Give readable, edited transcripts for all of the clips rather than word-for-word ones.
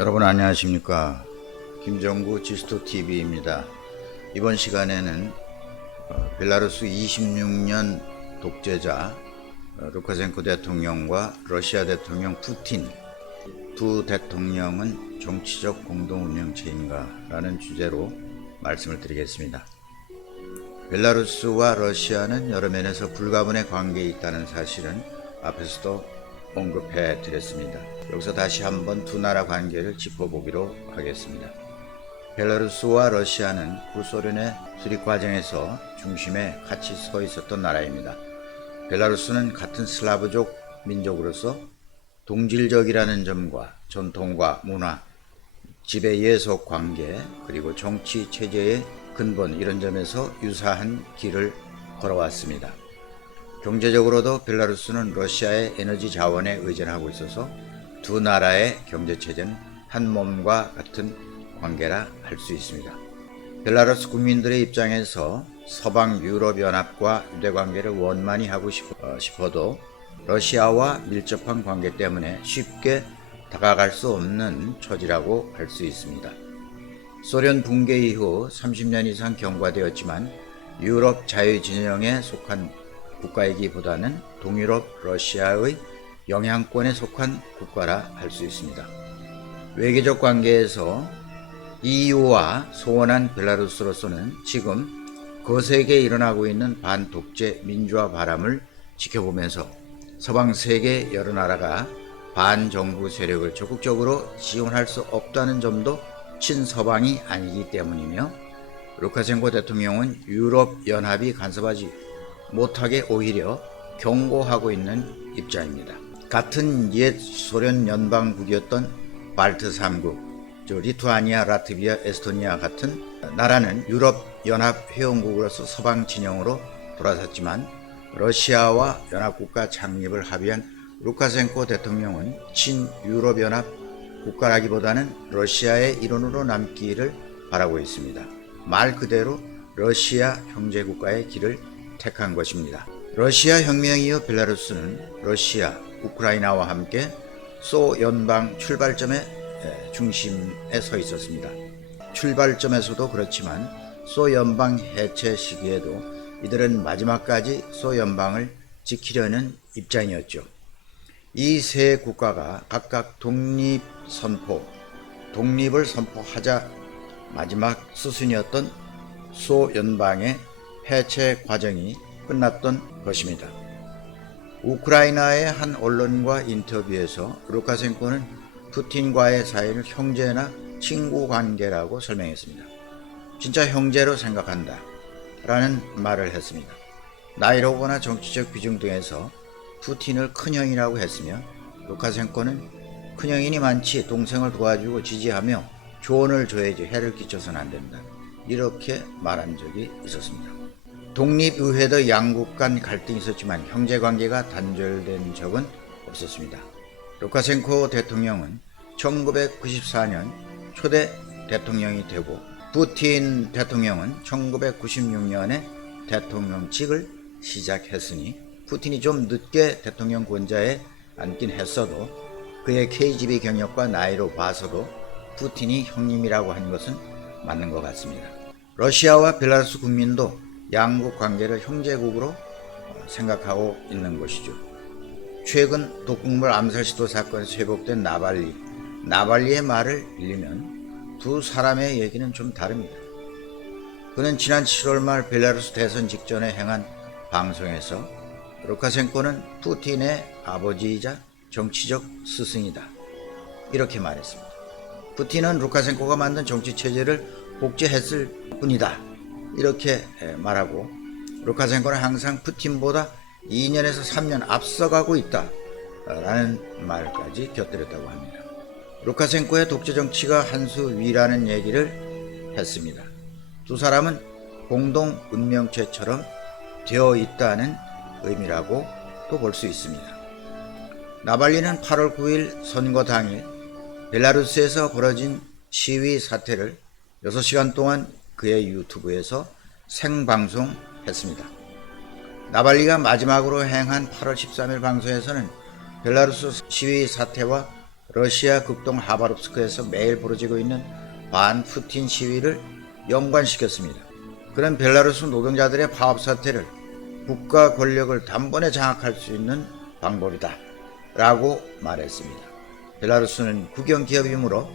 여러분 안녕하십니까. 김정구 지스토TV입니다. 이번 시간에는 벨라루스 26년 독재자 루카셴코 대통령과 러시아 대통령 푸틴 두 대통령은 정치적 공동운명체인가 라는 주제로 말씀을 드리겠습니다. 벨라루스와 러시아는 여러 면에서 불가분의 관계에 있다는 사실은 앞에서도 언급해 드렸습니다. 여기서 다시 한번 두 나라 관계를 짚어보기로 하겠습니다. 벨라루스와 러시아는 구소련의 수립 과정에서 중심에 같이 서 있었던 나라입니다. 벨라루스는 같은 슬라브족 민족으로서 동질적이라는 점과 전통과 문화, 지배 예속 관계, 그리고 정치 체제의 근본 이런 점에서 유사한 길을 걸어왔습니다. 경제적으로도 벨라루스는 러시아의 에너지 자원에 의존하고 있어서 두 나라의 경제체제는 한 몸과 같은 관계라 할 수 있습니다. 벨라루스 국민들의 입장에서 서방 유럽연합과 유대관계를 원만히 하고 싶어도 러시아와 밀접한 관계 때문에 쉽게 다가갈 수 없는 처지라고 할 수 있습니다. 소련 붕괴 이후 30년 이상 경과되었지만 유럽 자유진영에 속한 국가이기보다는 동유럽 러시아의 영향권에 속한 국가라 할 수 있습니다. 외교적 관계에서 EU와 소원한 벨라루스로서는 지금 거세게 일어나고 있는 반독재 민주화 바람을 지켜보면서 서방 세계 여러 나라가 반정부 세력을 적극적으로 지원할 수 없다는 점도 친서방이 아니기 때문이며, 루카셴코 대통령은 유럽연합이 간섭하지 못하게 오히려 경고하고 있는 입장입니다. 같은 옛 소련 연방국이었던 발트 3국, 리투아니아, 라트비아, 에스토니아 같은 나라는 유럽연합 회원국으로서 서방 진영으로 돌아섰지만 러시아와 연합국가 창립을 합의한 루카셴코 대통령은 친유럽연합 국가라기보다는 러시아의 일원으로 남기를 바라고 있습니다. 말 그대로 러시아 형제국가의 길을 택한 것입니다. 러시아 혁명 이후 벨라루스는 러시아, 우크라이나와 함께 소연방 출발점의 중심에 서 있었습니다. 출발점에서도 그렇지만 소연방 해체 시기에도 이들은 마지막까지 소연방을 지키려는 입장이었죠. 이 세 국가가 각각 독립을 선포하자 마지막 수순이었던 소연방의 해체 과정이 끝났던 것입니다. 우크라이나의 한 언론과 인터뷰에서 루카셴코는 푸틴과의 사이를 형제나 친구 관계라고 설명했습니다. 진짜 형제로 생각한다 라는 말을 했습니다. 나이로거나 정치적 비중 등에서 푸틴을 큰형이라고 했으며, 루카셴코는 큰형이니 많지 동생을 도와주고 지지하며 조언을 줘야지 해를 끼쳐서는 안 된다, 이렇게 말한 적이 있었습니다. 독립의회도 양국 간 갈등이 있었지만 형제관계가 단절된 적은 없었습니다. 루카셴코 대통령은 1994년 초대 대통령이 되고 푸틴 대통령은 1996년에 대통령직을 시작했으니 푸틴이 좀 늦게 대통령 권좌에 앉긴 했어도 그의 KGB 경력과 나이로 봐서도 푸틴이 형님이라고 한 것은 맞는 것 같습니다. 러시아와 벨라루스 국민도 양국 관계를 형제국으로 생각하고 있는 것이죠. 최근 독극물 암살 시도 사건에서 회복된 나발리의 말을 빌리면 두 사람의 얘기는 좀 다릅니다. 그는 지난 7월 말 벨라루스 대선 직전에 행한 방송에서 루카셴코는 푸틴의 아버지이자 정치적 스승이다, 이렇게 말했습니다. 푸틴은 루카셴코가 만든 정치체제를 복제했을 뿐이다, 이렇게 말하고, 루카셴코는 항상 푸틴보다 2년에서 3년 앞서가고 있다 라는 말까지 곁들였다고 합니다. 루카셴코의 독재 정치가 한 수 위라는 얘기를 했습니다. 두 사람은 공동 운명체처럼 되어 있다는 의미라고 또 볼 수 있습니다. 나발리는 8월 9일 선거 당일 벨라루스에서 벌어진 시위 사태를 6시간 동안 그의 유튜브에서 생방송했습니다. 나발리가 마지막으로 행한 8월 13일 방송에서는 벨라루스 시위 사태와 러시아 극동 하바롭스크에서 매일 벌어지고 있는 반푸틴 시위를 연관시켰습니다. 그는 벨라루스 노동자들의 파업 사태를 국가 권력을 단번에 장악할 수 있는 방법이다 라고 말했습니다. 벨라루스는 국영기업이므로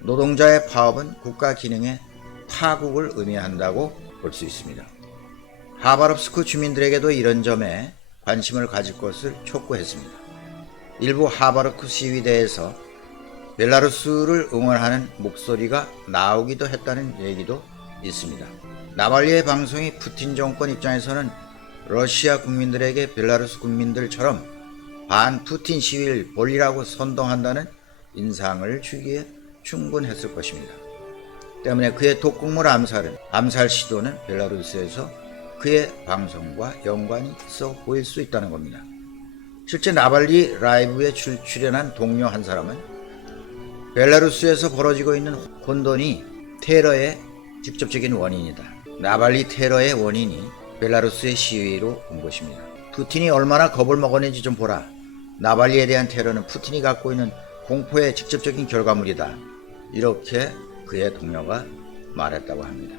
노동자의 파업은 국가 기능에 파국을 의미한다고 볼 수 있습니다. 하바롭스크 주민들에게도 이런 점에 관심을 가질 것을 촉구했습니다. 일부 하바롭스크 시위대에서 벨라루스를 응원하는 목소리가 나오기도 했다는 얘기도 있습니다. 나발리의 방송이 푸틴 정권 입장에서는 러시아 국민들에게 벨라루스 국민들처럼 반푸틴 시위를 벌이라고 선동한다는 인상을 주기에 충분했을 것입니다. 때문에 그의 독극물 암살 시도는 벨라루스에서 그의 방송과 연관이 있어 보일 수 있다는 겁니다. 실제 나발리 라이브에 출연한 동료 한 사람은 벨라루스에서 벌어지고 있는 혼돈이 테러의 직접적인 원인이다. 나발리 테러의 원인이 벨라루스의 시위로 온 것입니다. 푸틴이 얼마나 겁을 먹었는지 좀 보라. 나발리에 대한 테러는 푸틴이 갖고 있는 공포의 직접적인 결과물이다. 이렇게 그의 동료가 말했다고 합니다.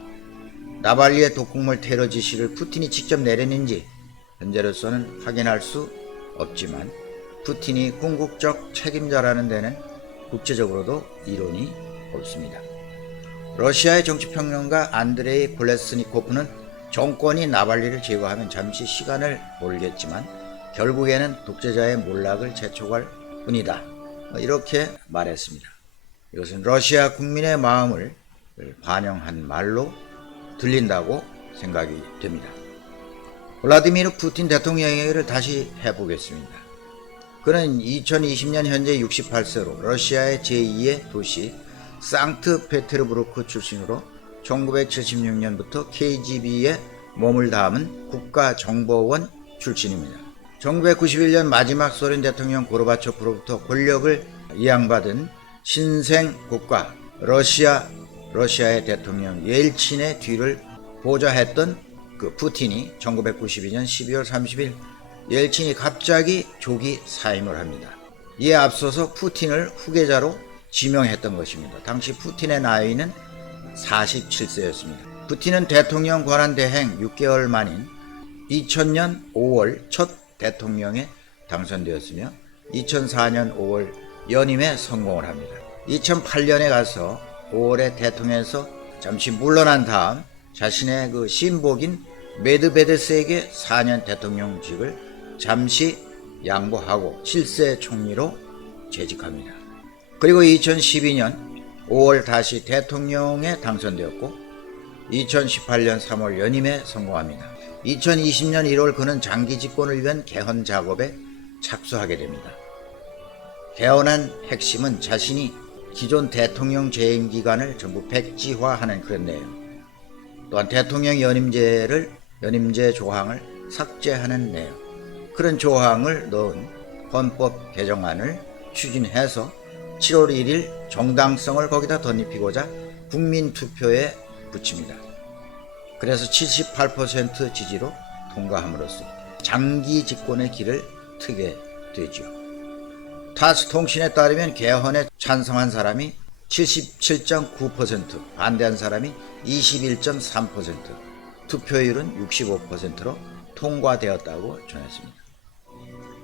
나발리의 독극물 테러 지시를 푸틴이 직접 내렸는지 현재로서는 확인할 수 없지만 푸틴이 궁극적 책임자라는 데는 국제적으로도 이론이 없습니다. 러시아의 정치평론가 안드레이 콜레스니코프는 정권이 나발리를 제거하면 잠시 시간을 벌겠지만 결국에는 독재자의 몰락을 재촉할 뿐이다. 이렇게 말했습니다. 이것은 러시아 국민의 마음을 반영한 말로 들린다고 생각이 됩니다. 블라디미르 푸틴 대통령 얘기를 다시 해보겠습니다. 그는 2020년 현재 68세로 러시아의 제2의 도시 상트페테르부르크 출신으로 1976년부터 KGB에 몸을 담은 국가정보원 출신입니다. 1991년 마지막 소련 대통령 고르바초프로부터 권력을 이양받은 신생 국가 러시아의 대통령 옐친의 뒤를 보좌했던 그 푸틴이 1992년 12월 30일 옐친이 갑자기 조기 사임을 합니다. 이에 앞서서 푸틴을 후계자로 지명했던 것입니다. 당시 푸틴의 나이는 47세였습니다. 푸틴은 대통령 권한 대행 6개월 만인 2000년 5월 첫 대통령에 당선되었으며 2004년 5월 연임에 성공을 합니다. 2008년에 가서 5월에 대통령에서 잠시 물러난 다음 자신의 그 신복인 메드베데스에게 4년 대통령직을 잠시 양보하고 7세 총리로 재직합니다. 그리고 2012년 5월 다시 대통령에 당선되었고 2018년 3월 연임에 성공합니다. 2020년 1월 그는 장기 집권을 위한 개헌 작업에 착수하게 됩니다. 개헌안 핵심은 자신이 기존 대통령 재임 기간을 전부 백지화하는 그런 내용, 또한 대통령 연임제 조항을 삭제하는 내용, 그런 조항을 넣은 헌법 개정안을 추진해서 7월 1일 정당성을 거기다 덧입히고자 국민투표에 붙입니다. 그래서 78% 지지로 통과함으로써 장기 집권의 길을 트게 되죠. 타스 통신에 따르면 개헌에 찬성한 사람이 77.9%, 반대한 사람이 21.3%, 투표율은 65%로 통과되었다고 전했습니다.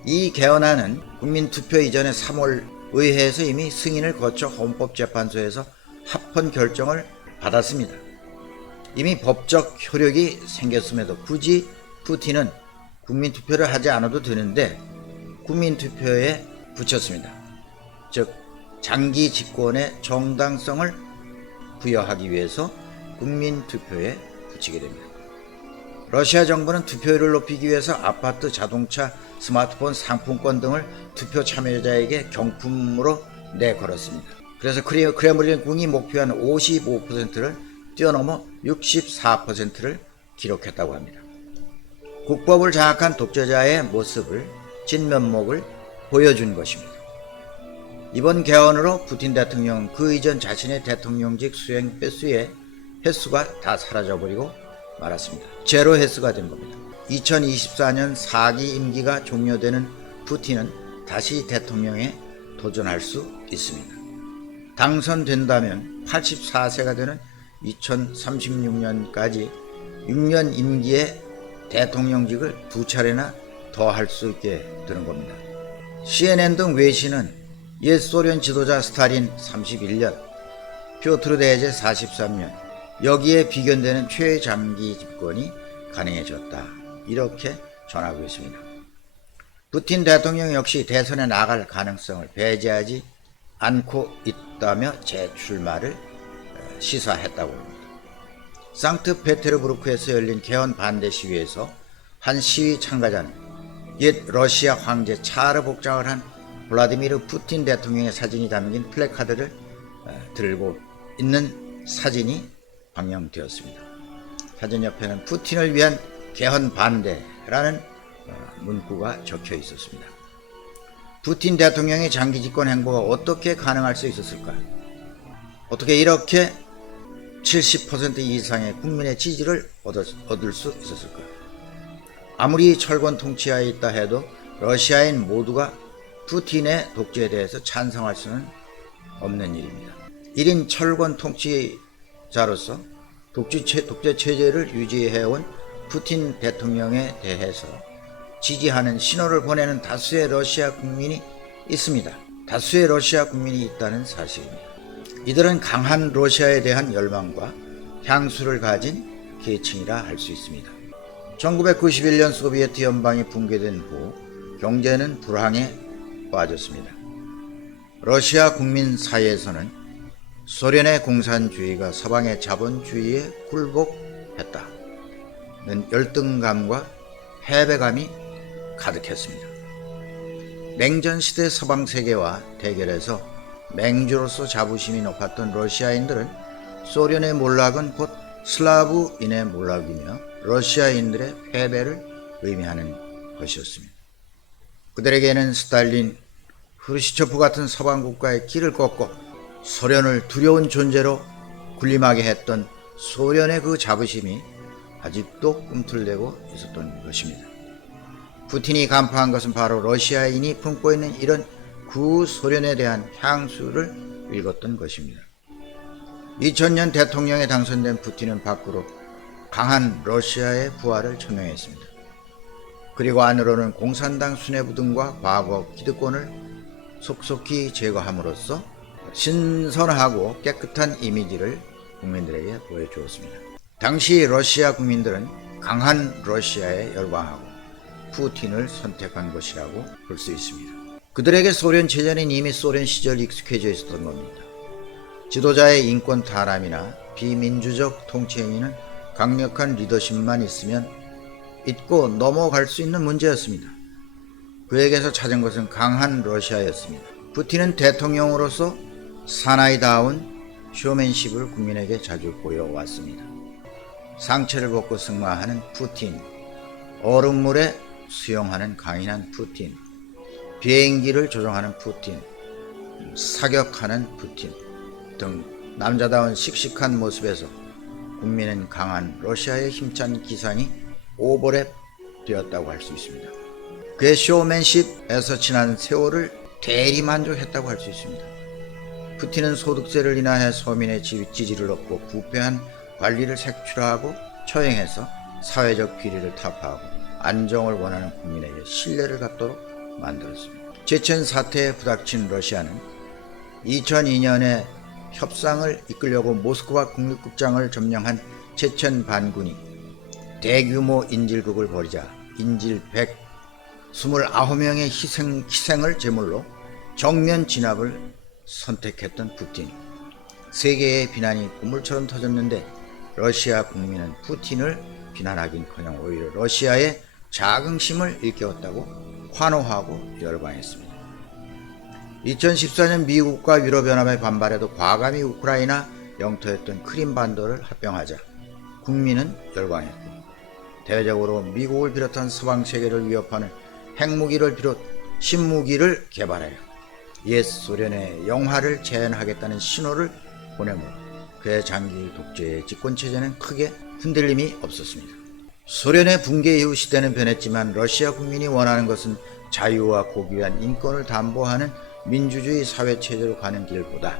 이 개헌안은 국민투표 이전에 3월 의회에서 이미 승인을 거쳐 헌법재판소에서 합헌 결정을 받았습니다. 이미 법적 효력이 생겼음에도 굳이 푸틴은 국민투표를 하지 않아도 되는데 국민투표에 붙였습니다. 즉 장기 집권의 정당성을 부여하기 위해서 국민투표에 붙이게 됩니다. 러시아 정부는 투표율을 높이기 위해서 아파트, 자동차, 스마트폰, 상품권 등을 투표 참여자에게 경품으로 내걸었습니다. 그래서 크렘린궁이 목표한 55%를 뛰어넘어 64%를 기록했다고 합니다. 국법을 장악한 독재자의 모습을, 진면목을 보여준 것입니다. 이번 개헌으로 푸틴 대통령 그 이전 자신의 대통령직 수행 횟수가 다 사라져버리고 말았습니다. 제로 횟수가 된 겁니다. 2024년 4기 임기가 종료되는 푸틴은 다시 대통령에 도전할 수 있습니다. 당선된다면 84세가 되는 2036년까지 6년 임기에 대통령직을 2차례나 더 할 수 있게 되는 겁니다. CNN 등 외신은 옛 소련 지도자 스탈린 31년, 피오트르 대제 43년, 여기에 비견되는 최장기 집권이 가능해졌다, 이렇게 전하고 있습니다. 푸틴 대통령 역시 대선에 나갈 가능성을 배제하지 않고 있다며 재출마를 시사했다고 합니다. 상트페테르부르크에서 열린 개헌 반대 시위에서 한 시위 참가자는 옛 러시아 황제 차르 복장을 한 블라디미르 푸틴 대통령의 사진이 담긴 플래카드를 들고 있는 사진이 방영되었습니다. 사진 옆에는 푸틴을 위한 개헌 반대라는 문구가 적혀 있었습니다. 푸틴 대통령의 장기 집권 행보가 어떻게 가능할 수 있었을까? 어떻게 이렇게 70% 이상의 국민의 지지를 얻을 수 있었을까? 아무리 철권 통치하에 있다 해도 러시아인 모두가 푸틴의 독재에 대해서 찬성할 수는 없는 일입니다. 1인 철권 통치자로서 독재 체제를 유지해온 푸틴 대통령에 대해서 지지하는 신호를 보내는 다수의 러시아 국민이 있습니다. 다수의 러시아 국민이 있다는 사실입니다. 이들은 강한 러시아에 대한 열망과 향수를 가진 계층이라 할 수 있습니다. 1991년 소비에트 연방이 붕괴된 후 경제는 불황에 빠졌습니다. 러시아 국민 사이에서는 소련의 공산주의가 서방의 자본주의에 굴복했다는 열등감과 패배감이 가득했습니다. 냉전시대 서방 세계와 대결에서 맹주로서 자부심이 높았던 러시아인들은 소련의 몰락은 곧 슬라브인의 몰락이며 러시아인들의 패배를 의미하는 것이었습니다. 그들에게는 스탈린, 후르시초프 같은 서방 국가의 길을 꺾고 소련을 두려운 존재로 군림하게 했던 소련의 그 자부심이 아직도 꿈틀대고 있었던 것입니다. 푸틴이 간파한 것은 바로 러시아인이 품고 있는 이런 구소련에 대한 향수를 읽었던 것입니다. 2000년 대통령에 당선된 푸틴은 밖으로 강한 러시아의 부활을 천명했습니다. 그리고 안으로는 공산당 수뇌부 등과 과거 기득권을 속속히 제거함으로써 신선하고 깨끗한 이미지를 국민들에게 보여주었습니다. 당시 러시아 국민들은 강한 러시아에 열광하고 푸틴을 선택한 것이라고 볼 수 있습니다. 그들에게 소련 체제는 이미 소련 시절 익숙해져 있었던 겁니다. 지도자의 인권 탄압이나 비민주적 통치 행위는 강력한 리더십만 있으면 잊고 넘어갈 수 있는 문제였습니다. 그에게서 찾은 것은 강한 러시아였습니다. 푸틴은 대통령으로서 사나이다운 쇼맨십을 국민에게 자주 보여왔습니다. 상체를 벗고 승마하는 푸틴, 얼음물에 수영하는 강인한 푸틴, 비행기를 조종하는 푸틴, 사격하는 푸틴 등 남자다운 씩씩한 모습에서 국민은 강한 러시아의 힘찬 기상이 오버랩 되었다고 할 수 있습니다. 그의 쇼맨십에서 지난 세월을 대리만족했다고 할 수 있습니다. 푸틴은 소득세를 인하해 서민의 지지를 얻고 부패한 관리를 색출하고 처형해서 사회적 비리를 타파하고 안정을 원하는 국민에게 신뢰를 갖도록 만들었습니다. 체첸 사태에 부닥친 러시아는 2002년에 협상을 이끌려고 모스크바 국립극장을 점령한 체첸 반군이 대규모 인질극을 벌이자 인질 129명의 희생을 제물로 정면 진압을 선택했던 푸틴. 세계의 비난이 고물처럼 터졌는데 러시아 국민은 푸틴을 비난하긴커녕 오히려 러시아의 자긍심을 일깨웠다고 환호하고 열광했습니다. 2014년 미국과 유럽연합의 반발에도 과감히 우크라이나 영토였던 크림반도를 합병하자 국민은 열광했고, 대외적으로 미국을 비롯한 서방 세계를 위협하는 핵무기를 비롯 신무기를 개발하여 옛 소련의 영화를 재현하겠다는 신호를 보내므로 그의 장기 독재의 집권체제는 크게 흔들림이 없었습니다. 소련의 붕괴 이후 시대는 변했지만 러시아 국민이 원하는 것은 자유와 고귀한 인권을 담보하는 민주주의 사회체제로 가는 길보다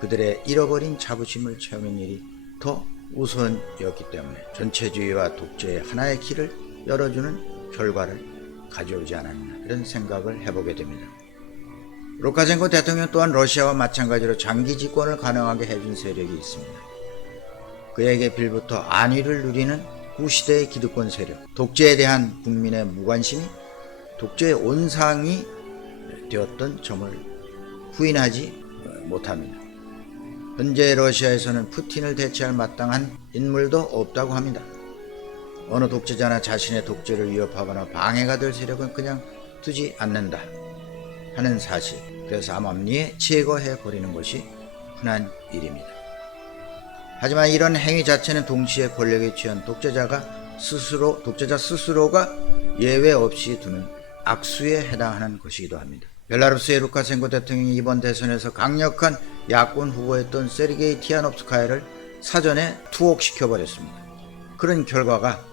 그들의 잃어버린 자부심을 채우는 일이 더 우선이었기 때문에 전체주의와 독재의 하나의 길을 열어주는 결과를 가져오지 않았나, 이런 생각을 해보게 됩니다. 루카셴코 대통령 또한 러시아와 마찬가지로 장기 집권을 가능하게 해준 세력이 있습니다. 그에게 빌부터 안위를 누리는 구시대의 기득권 세력, 독재에 대한 국민의 무관심이 독재의 온상이 되었던 점을 후인하지 못합니다. 현재 러시아에서는 푸틴을 대체할 마땅한 인물도 없다고 합니다. 어느 독재자나 자신의 독재를 위협하거나 방해가 될 세력은 그냥 두지 않는다 하는 사실, 그래서 암암리에 제거해버리는 것이 흔한 일입니다. 하지만 이런 행위 자체는 동시에 권력에 취한 독재자 스스로가 예외 없이 두는 악수에 해당하는 것이기도 합니다. 벨라루스의 루카셴코 대통령이 이번 대선에서 강력한 야권 후보였던 세르게이 티하노프스카야를 사전에 투옥시켜버렸습니다. 그런 결과가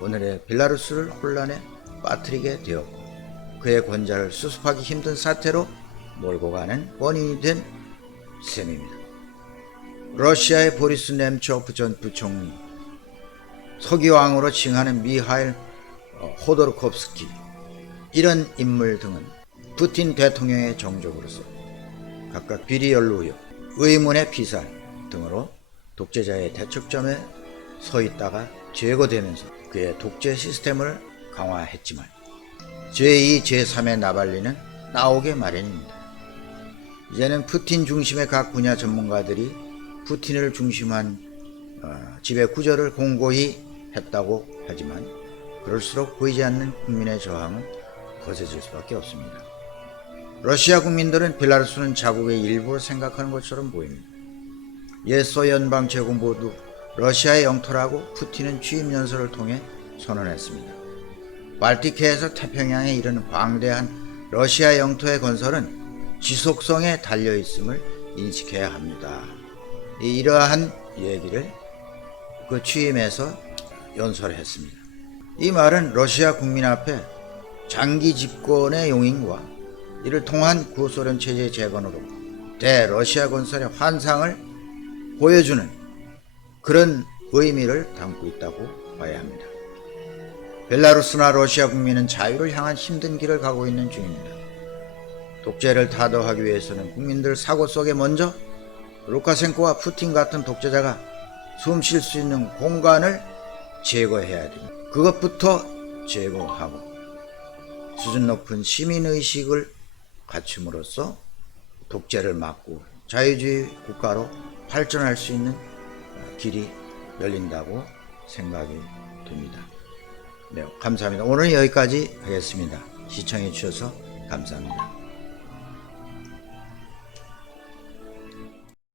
오늘의 벨라루스를 혼란에 빠뜨리게 되었고 그의 권좌를 수습하기 힘든 사태로 몰고 가는 원인이 된 셈입니다. 러시아의 보리스 넴초프 전 부총리, 서기왕으로 칭하는 미하일 호도르코프스키, 이런 인물 등은 푸틴 대통령의 정적으로서 각각 비리 연루 의혹, 의문의 피살 등으로 독재자의 대척점에 서 있다가 제거되면서 그의 독재 시스템을 강화했지만 제2, 제3의 나발리는 나오게 마련입니다. 이제는 푸틴 중심의 각 분야 전문가들이 푸틴을 중심한 지배 구조를 공고히 했다고 하지만 그럴수록 보이지 않는 국민의 저항은 거세질 수밖에 없습니다. 러시아 국민들은 벨라루스는 자국의 일부로 생각하는 것처럼 보입니다. 옛 소연방 제국모두 러시아의 영토라고 푸틴은 취임 연설을 통해 선언했습니다. 발티크에서 태평양에 이르는 광대한 러시아 영토의 건설은 지속성에 달려있음을 인식해야 합니다. 이러한 얘기를 그 취임에서 연설했습니다. 이 말은 러시아 국민 앞에 장기 집권의 용인과 이를 통한 구소련 체제의 재건으로 대러시아 건설의 환상을 보여주는 그런 의미를 담고 있다고 봐야 합니다. 벨라루스나 러시아 국민은 자유를 향한 힘든 길을 가고 있는 중입니다. 독재를 타도하기 위해서는 국민들 사고 속에 먼저 루카셴코와 푸틴 같은 독재자가 숨 쉴 수 있는 공간을 제거해야 됩니다. 그것부터 제거하고 수준 높은 시민의식을 갖춤으로써 독재를 막고 자유주의 국가로 발전할 수 있는 길이 열린다고 생각이 듭니다. 네, 감사합니다. 오늘 여기까지 하겠습니다. 시청해 주셔서 감사합니다.